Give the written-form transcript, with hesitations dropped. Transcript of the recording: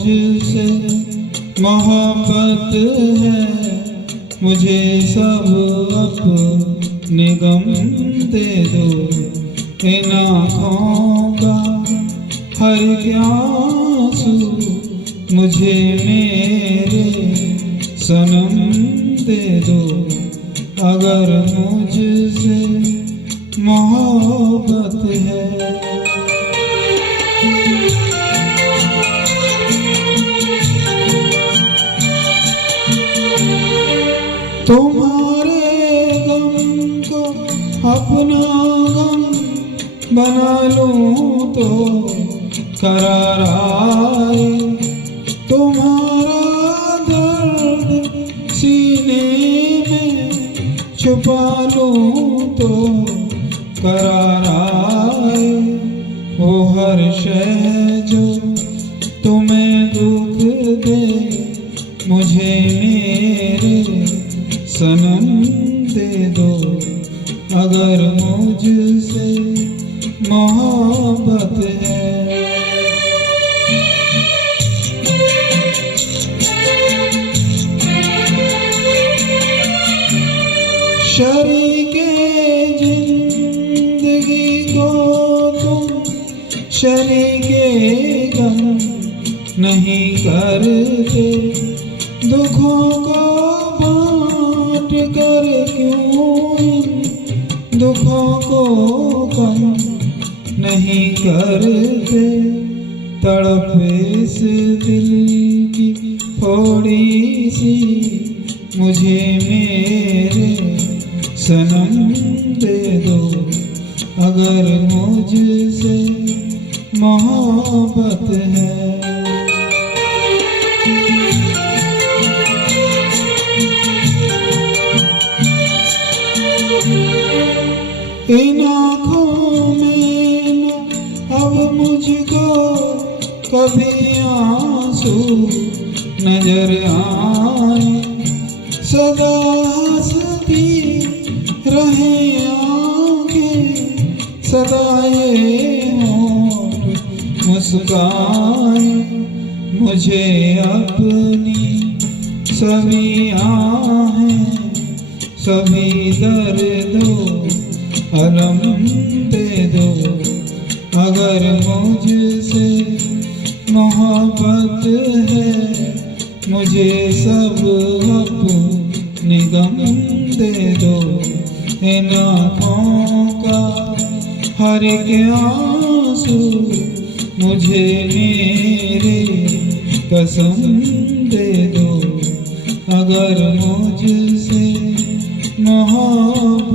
मुझसे मोहब्बत है, मुझे सब अपने गम दे दो। इन आँखों का हर एक आंसू मुझे मेरे सनम दे दो। अगर मुझसे मोहब्बत है। तुम्हारे गम को अपना गम बना लूं तो करार आए। तुम्हारा दर्द सीने में छुपा लूं तो करार आए। वो हर शय जो तुम्हें दुख दे, मुझे मेरे सनम दे दो। अगर मुझसे मोहब्बत है। शरीके जिंदगी को तुम शरीके गम नहीं करते। दुखों को बांट कर क्यों इन दुखों को कम नहीं करते। तड़प इस दिल की थोड़ी सी मुझे मेरे सनम दे दो। अगर मुझसे मोहब्बत है। इन आँखों में न अब मुझको कभी आंसू नजर आए। सदा हंसती रहे आँखें, सदा ये होंठ मुस्काए। मुझे अपनी सभी आहें सभी दर्दों अलम दे दो। अगर मुझसे मोहब्बत है, मुझे सब अपने गम दे दो। इन आँखों का हर एक आंसू मुझे मेरे कसम दे दो। अगर मुझसे मोहब्बत